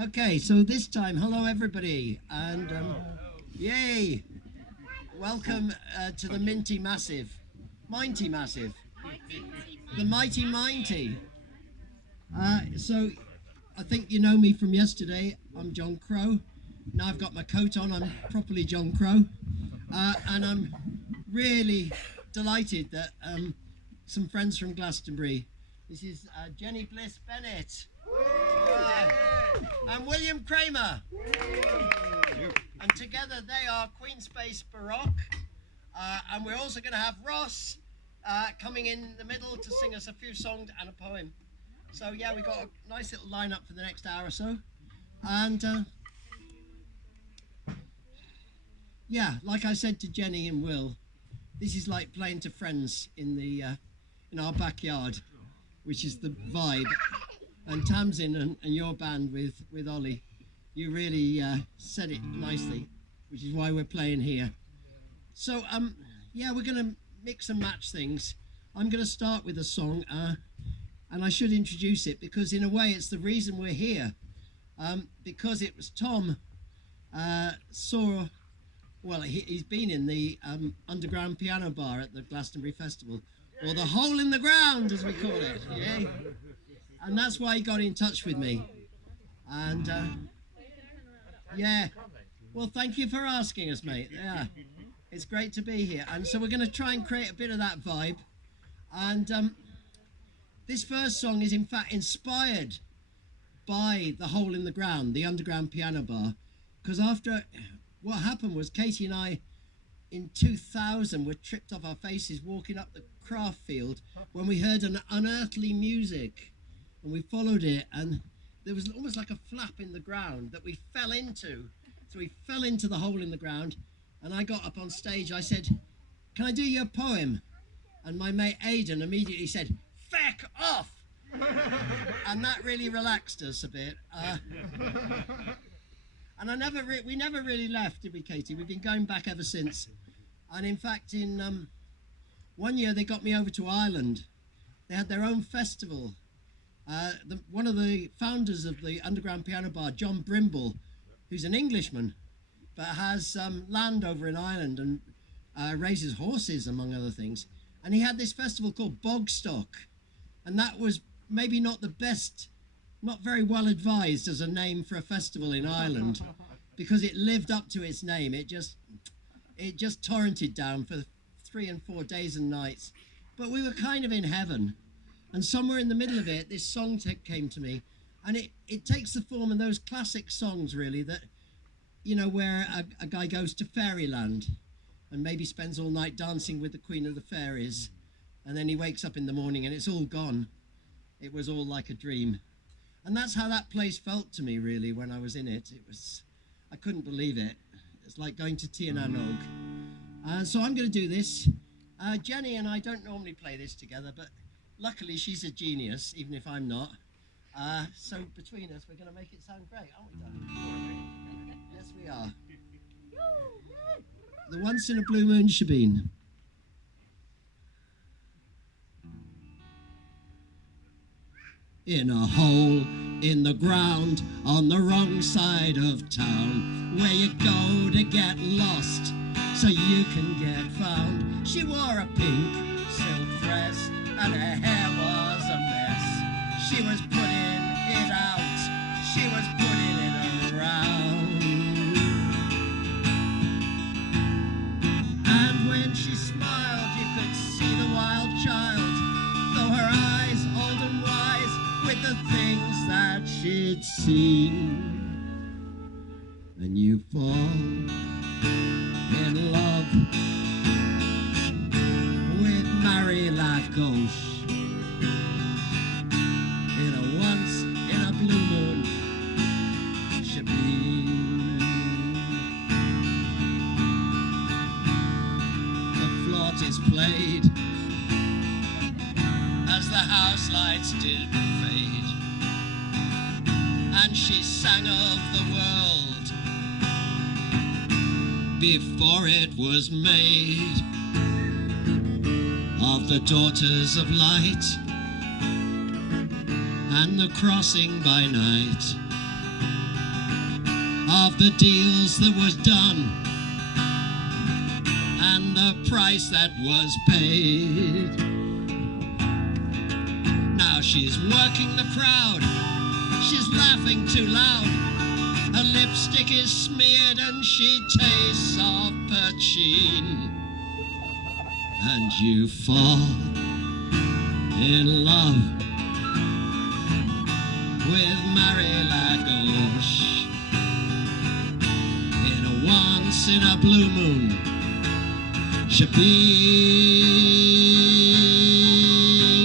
Okay, so this time, hello everybody, and yay! Welcome to the Minty Massive, Minty Massive, the Mighty Minty. So, I think you know me from yesterday. I'm John Crow. Now I've got my coat on. I'm properly John Crow, and I'm really delighted that some friends from Glastonbury. This is Jenny Bliss Bennett. And William Kramer. And together they are Queen Space Baroque. And we're also going to have Ross coming in the middle to sing us a few songs and a poem. So yeah, we've got a nice little lineup for the next hour or so. And yeah, like I said to Jenny and Will, this is like playing to friends in our backyard, which is the vibe. And Tamsin and your band with Ollie, you really said it nicely, which is why we're playing here. So yeah, we're going to mix and match things. I'm going to start with a song, and I should introduce it because in a way it's the reason we're here, because it was Tom he's been in the underground piano bar at the Glastonbury Festival, or the Hole in the Ground as we call it. Yeah. And that's why he got in touch with me. And yeah, well, thank you for asking us, mate. Yeah, it's great to be here. And so we're going to try and create a bit of that vibe. And this first song is in fact inspired by the Hole in the Ground, the underground piano bar. Because after what happened was Katie and I in 2000 were tripped off our faces walking up the craft field when we heard an unearthly music. And we followed it, and there was almost like a flap in the ground that we fell into. So we fell into the hole in the ground, and I got up on stage. I said, "Can I do you a poem?" And my mate Aidan immediately said, "Feck off!" And that really relaxed us a bit. And we never really left, did we, Katie? We've been going back ever since. And in fact, in one year they got me over to Ireland. They had their own festival. One of the founders of the underground piano bar, John Brimble, who's an Englishman, but has land over in Ireland and raises horses, among other things. And he had this festival called Bogstock. And that was maybe not the best, not very well advised as a name for a festival in Ireland, because it lived up to its name. It just torrented down for 3 and 4 days and nights. But we were kind of in heaven. And somewhere in the middle of it, this song came to me. And it takes the form of those classic songs, really, that, you know, where a guy goes to fairyland and maybe spends all night dancing with the Queen of the Fairies. And then he wakes up in the morning and it's all gone. It was all like a dream. And that's how that place felt to me, really, when I was in it. I couldn't believe it. It's like going to Tir na Nog. So I'm going to do this. Jenny and I don't normally play this together, but luckily, she's a genius, even if I'm not. So between us, we're going to make it sound great, aren't we, darling? Yes, we are. The Once in a Blue Moon, Shebeen. In a hole in the ground on the wrong side of town, where you go to get lost so you can get found. She wore a pink silk dress and her hair was a mess. She was putting it out, she was putting it around. And when she smiled, you could see the wild child, though her eyes old and wise with the things that she'd seen. And you fall in love with Mary Life Gauche in a once in a blue moon, Shebeen. The flaunt is played as the house lights did fade, and she sang of the world before it was made, of the daughters of light and the crossing by night, of the deals that was done and the price that was paid. Now she's working the crowd, she's laughing too loud, her lipstick is smeared and she tastes of poachine. And you fall in love with Marie Lagauche in a once in a blue moon. Shebeen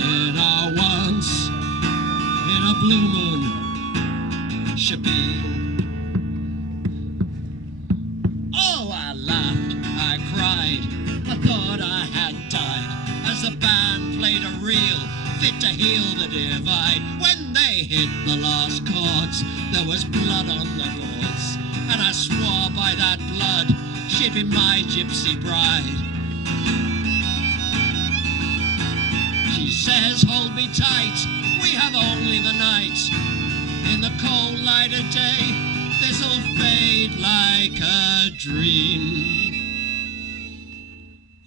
in a once in a blue moon. Shebeen. Oh, I laughed, I cried, I thought I had died as the band played a reel fit to heal the divide. When they hit the last chords, there was blood on the boards, and I swore by that blood she'd be my gypsy bride. She says, hold me tight, we have only the night. In the cold light of day, this'll fade like a dream.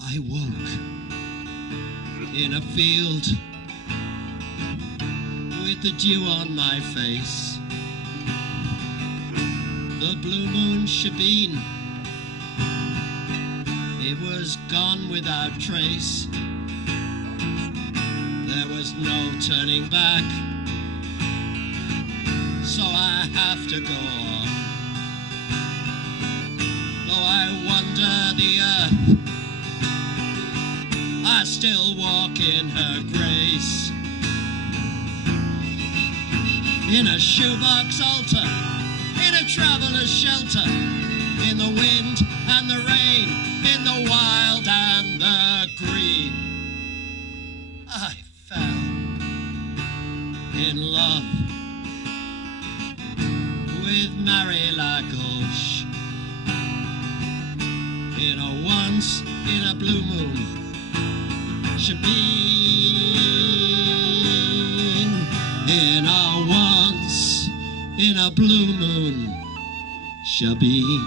I woke in a field with the dew on my face. The blue moon Shebeen, it was gone without trace. There was no turning back, so I have to go on. Though I wander the earth, I still walk in her grace. In a shoebox altar, in a traveler's shelter, in the wind and the rain, in the wild and the green, I fell in love with Marie Lagauche in a once in a blue moon. Shebeen in a once in a blue moon. Shebeen.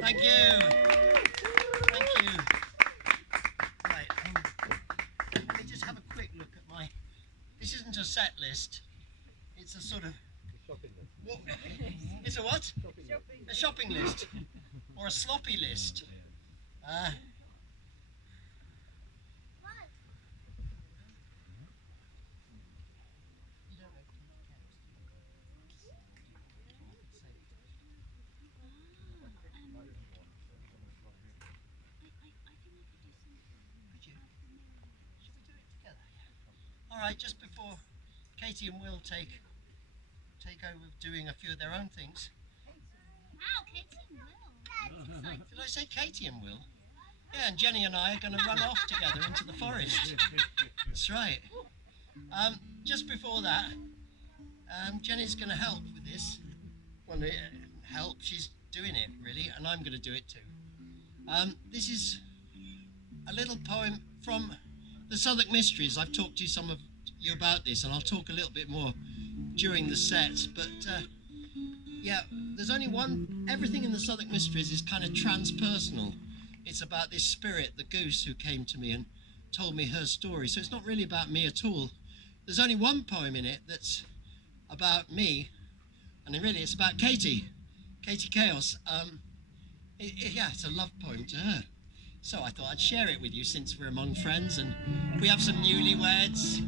Thank you. Thank you. Right, let me just have a quick look at my... This isn't a set list. It's a sort of... Shopping list. What? It's a what? A shopping list. Or a sloppy list. All right, just before Katie and Will take over doing a few of their own things. Wow, Katie and Will. Did I say Katie and Will? Yeah, and Jenny and I are going to run off together into the forest. That's right. Just before that, Jenny's going to help with this. Well, help, she's doing it really, and I'm going to do it too. This is a little poem from the Southwark Mysteries. I've talked to some of you about this, and I'll talk a little bit more during the set, but yeah, there's only one. Everything in the Southwark Mysteries is kind of transpersonal. It's about this spirit, the goose, who came to me and told me her story, so it's not really about me at all. There's only one poem in it that's about me, and really it's about Katie Chaos. Yeah, it's a love poem to her. So I thought I'd share it with you since we're among friends and we have some newlyweds.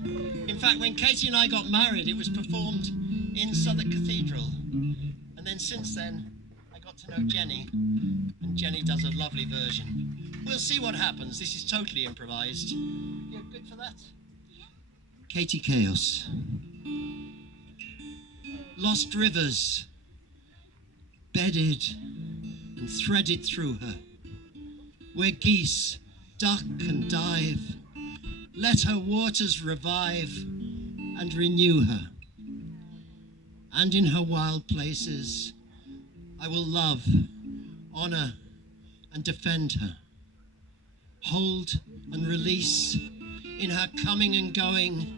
In fact, when Katie and I got married, it was performed in Southwark Cathedral. And then since then, I got to know Jenny, and Jenny does a lovely version. We'll see what happens. This is totally improvised. You're good for that? Katie Chaos. Lost rivers, bedded and threaded through her, where geese duck and dive, let her waters revive and renew her. And in her wild places, I will love, honor, and defend her. Hold and release in her coming and going,